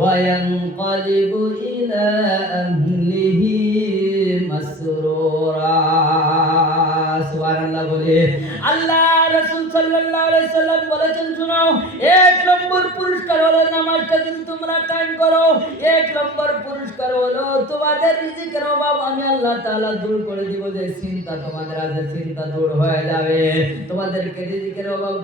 وينقلب إلى أهله مسرورا سبحان الله বলে আল্লাহ রাসূল সাল্লাল্লাহু আলাইহি সাল্লাম বলেছেন শুনো এক নম্বর পুরস্কার হলো নামাজটা যদি তোমরা কায়েম করো এক নম্বর পুরস্কার অভাব আমি আল্লাহ তাআলা দূর করে দিব যে চিন্তা তোমাদের চিন্তা দূর হয়ে যাবে।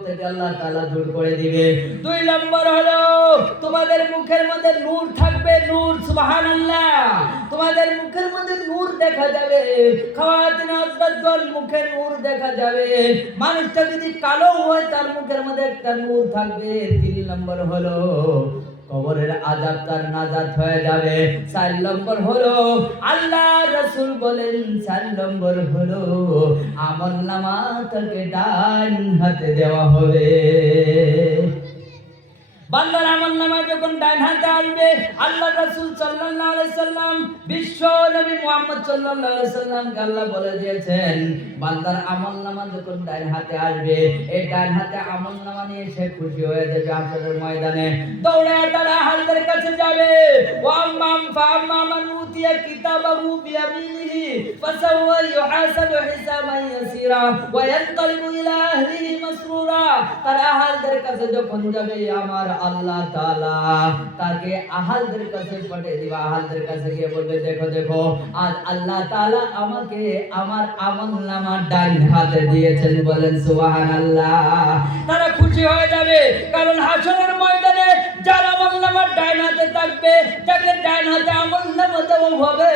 থেকে আল্লাহ তাআলা দূর করে দিবে। দুই নম্বর হলো, তোমাদের মুখের মধ্যে নূর থাকবে, নূর, সুবহানাল্লাহ। তোমাদের মুখের মধ্যে নূর দেখা যাবে। খাওয়াতিন মুখে নূর দেখা যাবে। মানুষটা যদি কালো হয়, তার মুখের মধ্যে একটা নূর থাকবে। তিন নম্বর হলো কবরের আজাদ তার নাজাদ হয়ে যাবে। চার নম্বর হলো, আল্লাহ রসুল বলেন, চার নম্বর হলো, আমার নামা তাকে ডান হাতে দেওয়া হবে। বান্দার আমল যখন ডান হাতে আসবে আল্লাহ রাসূল সাল্লাল্লাহু আলাইহি সাল্লাম, বিশ্ব নবী মুহাম্মদ সাল্লাল্লাহু আলাইহি সাল্লামকে আল্লাহ বলে দিয়েছেন, বান্দার আমল নামা যখন ডান হাতে আসবে, এই ডান হাতে আমল নামা নিয়ে সে খুশি হয়ে যাবে আসরের ময়দানে। দৌড়ে কাছে যাবে। উতিয়া কিতাবাহু বিয়ামিনিহি ফাসাওয়া ইউহাসাবু হিসাবান ইয়াসিরা, ওয়া ইয়ানতালিবু ইলা আহলিহি মাসরুরা। কাছে যখন যাবে, আমার আল্লাহ তাআলা তাকে আহালদের কাছে পাঠিয়ে দিবা। আহালদের কাছে গিয়ে বলবে, দেখো দেখো, আজ আল্লাহ তাআলা আমাকে আমার আমল নামা হাতে দিয়েছেন বলেন, সুবহানাল্লাহ। তারা খুশি হয়ে যাবে, কারণ হাসরের ময়দানে যার আমল নামা হাতে থাকবে তাকে ডান হাতে আমল নামা দেওয়া হবে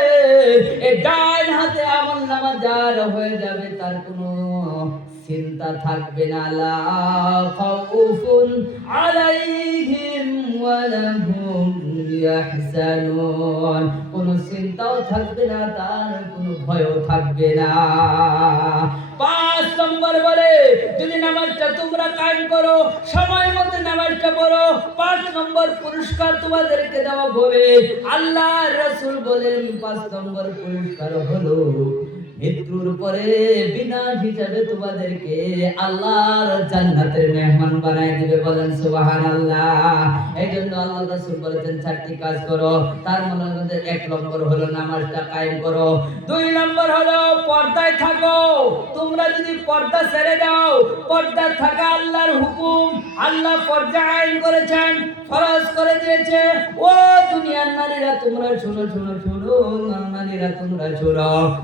এই ডান হাতে আমল নামা যার হয়ে যাবে তার কোনো চিন্তা থাকবে না কোনো চিন্তাও থাকবে না, তার কোনো ভয়ও থাকবে না। পাঁচ নম্বর বলে, যদি নামাজটা তোমরা কায়েম করো, সময় মতো নামাজটা পড়ো, পাঁচ নম্বর পুরস্কার তোমাদেরকে দেওয়া হবে। আল্লাহ রসুল বলেন, পাঁচ নম্বর পুরস্কার হলো মৃত্যুর পরে বিনা হিসাবে তোমাদেরকে আল্লাহর জান্নাতের মেহমান বানায় দিবে বলেন সুবহানাল্লাহ। এই জন্য আল্লাহ রাসূল বলেছেন, চারটি কাজ করো, তার মধ্যে এক নম্বর হলো নামাজটা কায়েম করো, দুই নম্বর হলো পর্দায় থাকো, তোমরা যদি পর্দা ছেড়ে দাও, পর্দা থাকা আল্লাহর হুকুম, আল্লাহ পর্দা আইন করেছেন, ফরজ করে দিয়েছে, ও দুনিয়ার নারীরা তোমরা শুনো শুনো শুনো। নারীরা তোমরা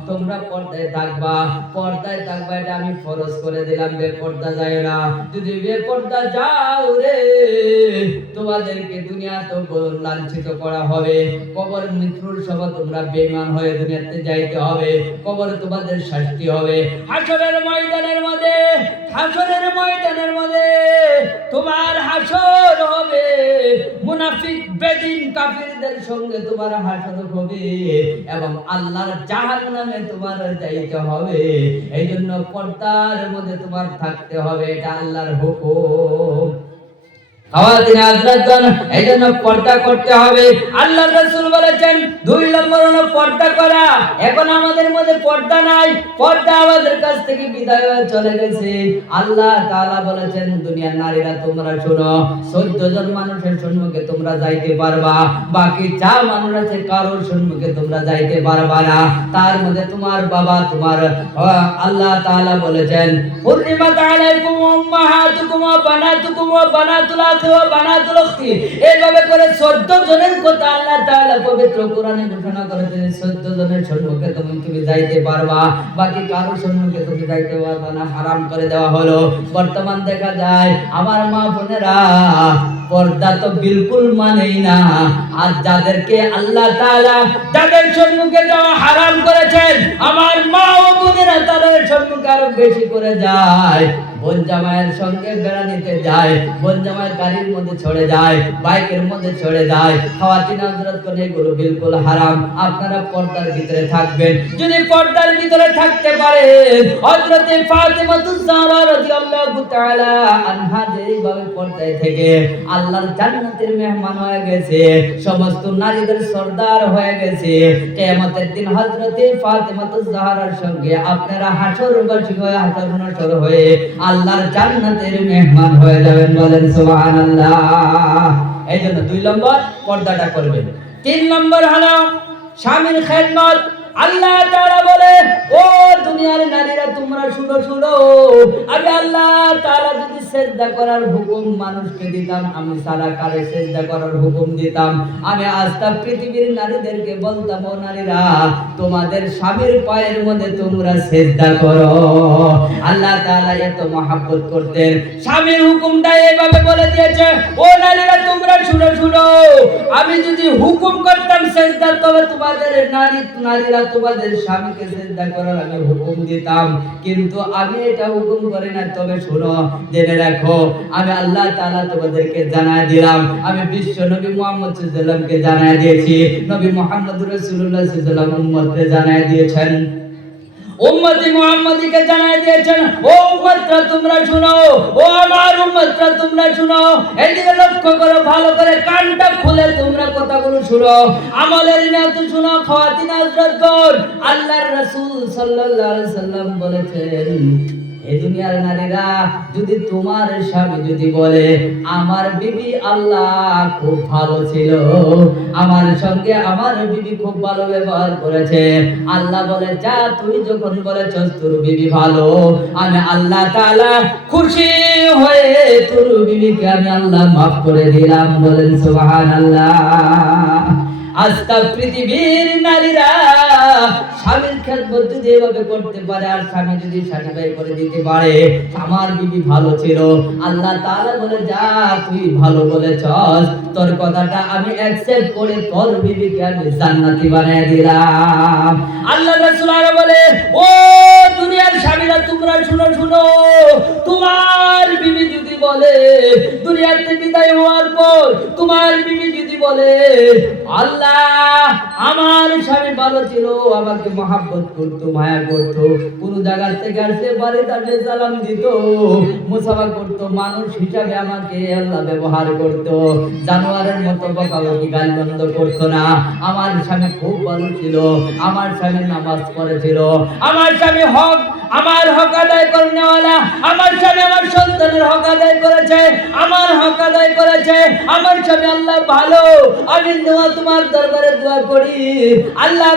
তোমরা পর্দায় থাকবা। পর্দায় থাকবা এটা আমি ফরজ করে দিলাম বেপর্দা যায় না। যদি বেপর্দা যাও রে, তোমাদেরকে দুনিয়া তো লাঞ্ছিত করা হবে। কবর মৃত্যুর সময় তোমরা বেমান হয়ে দুনিয়াতে যাইতে হবে। কবর তোমাদের শাস্তি হবে। হাসরের ময়দানের মধ্যে, হাসরের ময়দানের মধ্যে তোমার হাসর মুনাফিক বেদিন কাফিরদের সঙ্গে তোমার হাসর হবে এবং আল্লাহর জাহান্নামে তোমার যাইতে হবে। এই জন্য পর্দার মধ্যে তোমার থাকতে হবে, এটা আল্লাহর হুকুম। তোমরা শোনো 14 জন মানুষের সম্মুখে তোমরা যাইতে পারবা। বাকি যা মানুষ আছে, কারোর সম্মুখে তোমরা যাইতে পারবা না। তার মধ্যে তোমার বাবা, তোমার আল্লাহ তাআলা বলেছেন বানাতুল আখি ওয়া বানাতুল উখতি এইভাবে করে 14 জনের কথা আল্লাহ তাআলা পবিত্র কোরআনে ঘোষণা করেছেন 14 জনের সম্মুখে তুমি তুমি যাইতে পারবা, বাকি কারও সম্মুখে তুমি যাইতে পারবা না, হারাম করে দেওয়া হলো। বর্তমান দেখা যায়, আমার মা বোনেরা, পর্দা তো বিলকুল মানেই না। আর যাদেরকে আল্লাহ তাআলা যাদের সম্মুখে যাওয়া হারাম করেছেন, আমার মা ও বোনেরা তাদের সম্মুখে আরও বেশি করে যায়। সঙ্গে যায় গাড়ির মধ্যে ছড়ে যায়, বাইকের মধ্যে ছড়ে যায়। খাওয়াতিন হজরত করে এগুলো বিলকুল হারাম। আপনারা পর্দার ভিতরে থাকবেন। যদি পর্দার ভিতরে থাকতে ফাতেমাতুজ জাহরা রাদিয়াল্লাহু তাআলা আনহা যেইভাবে পর্দায় থেকে আল্লাহর জান্নাতের মেহমান হয়ে গেছে, সমস্ত নারীদের সর্দার হয়ে গেছে, কিয়ামতের দিন হযরতে ফাতেমাতুজ জাহরার সঙ্গে আপনারা হয়ে হাসর হয়ে আল্লাহর জান্নাতের মেহমান হয়ে যাবেন বলেন সুবহানাল্লাহ। এই জন্য দুই নম্বর পর্দাটা করবেন। তিন নম্বর হলো স্বামীর খেদমত। আল্লাহ তাআলা বলে ও দুনিয়ার নারীরা, তোমরা শুনো শুনো। আমি আল্লাহ তাআলা যদি সেজদা করার হুকুম মানুষকে দিতাম, আমি সারা কারে সেজদা করার হুকুম দিতাম। আমি আজটা পৃথিবীর নারীদেরকে বলতাম, ও নারীরা, তোমাদের স্বামীর পায়ের মধ্যে তোমরা সেজদা করো। আল্লাহ তাআলা এত মহাব্বত করতেন। স্বামীর হুকুমটা এভাবে বলে দিয়েছে, ও নারীরা, তোমরা শুনো শুনো। আমি যদি হুকুম করতাম সেজদা, তবে তোমাদের নারী, নারীরা তোমাদের স্বামীকে চিন্তা করার আমি হুকুম দিতাম। কিন্তু আমি এটা হুকুম করি না তবে শুনো, জেনে রাখো, আমি আল্লাহ তালা তোমাদেরকে জানায় দিলাম। আমি বিশ্ব নবী মুহাম্মদ সাল্লাল্লাহু কে জানায় দিয়েছি। নবী মুহাম্মদ রাসূলুল্লাহ সাল্লাল্লাহু আলাইহি দিয়েছেন। উম্মতি মুহাম্মদীকে জানাই দিয়েছেন, ও উম্মতরা, তোমরা শুনো, ও আমার উম্মতরা, তোমরা শুনো, এদিকে লক্ষ্য করো, ভালো করে কানটা খুলে তোমরা কথাগুলো শুনো, আমলের নিয়ত শুনো, খাওয়াতিন হযরত আল্লাহর রাসূল সাল্লাল্লাহু আলাইহি সাল্লাম বলেছেন দুনিয়ার নারীরা যদি তোমার স্বামী যদি বলে, আমার বিবি আল্লাহ খুব ভালো ছিল, আমার সঙ্গে আমার বিবি খুব ভালো ব্যবহার করেছে। আল্লাহ বলে, যা তুই যখন বলেছস তোর বিবি ভালো, আমি আল্লাহ খুশি হয়ে তোর বিবিকে আমি আল্লাহ মাফ করে দিলাম। বলেন, সুবহানাল্লাহ। আজকা পৃথিবীর নারীরা স্বামীর খেদমত করতে পারে, আর স্বামী যদি সার্টিফাই করে দিতে পারে, আমার বিবি ভালো ছিল। আল্লাহ তাআলা বলে, যা, তুই ভালো বলেছস। তোর কথাটা আমি অ্যাকসেপ্ট করে তোর বিবিকে আমি জান্নাতি বানিয়ে দিলাম। আল্লাহ রাসূল বলে, ও দুনিয়ার স্বামীরা বলে, আল্লাহ, আমার স্বামী ভালো ছিল, আমাকে মহাব্বত করতো, মায়া করতো। কোন জায়গা থেকে আসতে পারে তাকে সালাম দিত। মুসাফা করতো, মানুষ হিসাবে আমাকে আল্লাহ ব্যবহার করতো। জানোয়ারের মতো বকাবকি গাল বন্ধ করতো না। আমার স্বামী খুব ভালো ছিল, আমার স্বামী নামাজ পড়েছিল। আমার স্বামী হক, আমার হক আদায় করনেওয়ালা, আমার স্বামী আমার সন্তানের হক আদায় করেছে, আমার হক আদায় করেছে, আমার স্বামী আল্লাহ ভালো। তোমার দরবারে দোয়া করি। আল্লাহ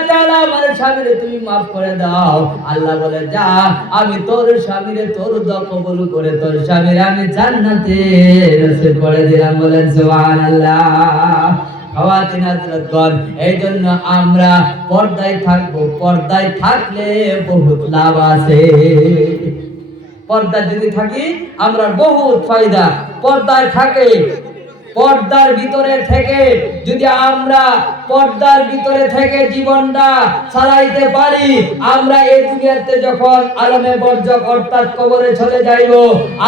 আমার স্বামীরে তুমি করে দাও। আল্লাহ বলে, যা, আমি তোর স্বামীরে তোর করে তোর স্বামীরে আমি জান্নাতে করে দিলাম। বলেন এই জন্য আমরা পর্দায় থাকব। পর্দায় থাকলে বহুত লাভ আছে। পর্দা যদি থাকি, আমরা বহুত ফায়দা। পর্দায় থাকে পর্দার ভিতরে থেকে যদি আমরা পর্দার ভিতরে থেকে জীবনটা চালাইতে পারি, আমরা এই দুনিয়াতে যখন আলমে বর্জক অর্থাৎ কবরে চলে যাইব,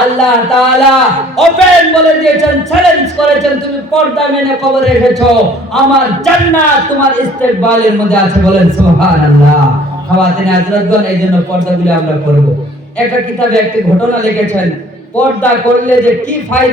আল্লাহ তাআলা ওপেন বলে দিয়েছেন চ্যালেঞ্জ করেছেন, তুমি পর্দা মেনে কবরে এসেছ, আমার জান্নাত তোমার ইস্তেকবালের মধ্যে আছে। বলেন, সুবহানাল্লাহ। খাওয়াতেন হযরতগণ এই পর্দাগুলো আমরা করব। একটা কিতাবে একটি ঘটনা লিখেছেন, পর্দা করলে যে কি ফায়দা